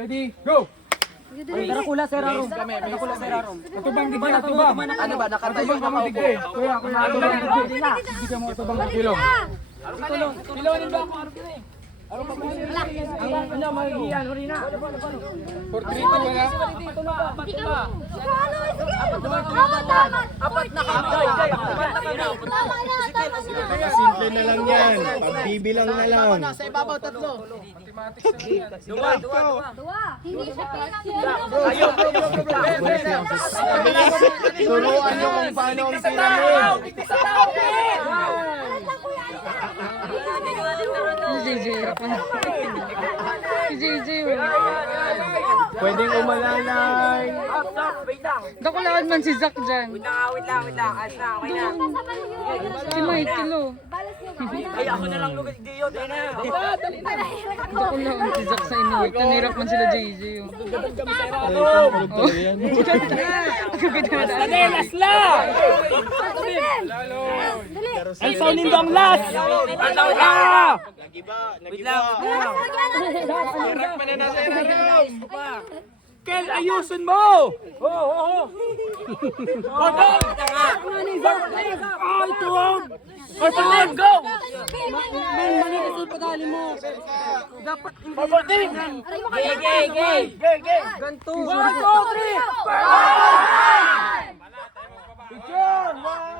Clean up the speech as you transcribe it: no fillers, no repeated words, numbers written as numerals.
Ready, go! Darakula, Sir Arom. Darakula, Sir Arom. Atubang digdi, atubang. Ano ba, nakatayo, Atubang mo digdi. Kuya, atubang digdi. Hindi ka mo atubang digdi. Pilonin ba ako? Ano magigiyan, Rina? For 3 to wala. Apat na kami. Simple na lang yan. Pagbibilang na lang. Sa ibabaw, tatlo. Dua. Hindi siya Turuan nyo kung paano ang pyramid. Pwedeng umalalay. Dakulaan man si Zack dyan. Wait lang. Ayos na, okay na. Si Michael oh. Ay, ako na lang lugod di yun. Dakulaan si Zack sa inuwi. Tanirap man sila JJ oh. Last lang! Ang soundin daw ang last! Nagiba, Wait nagiba. lang. Kel, ayusin mo! Oo. Pagod! Ay, tuwag! Ay, tuwag! Go! Mali kasi padali mo. Dapat hindi. Gay! Ganto! 1, 2, 3! Picture! 1,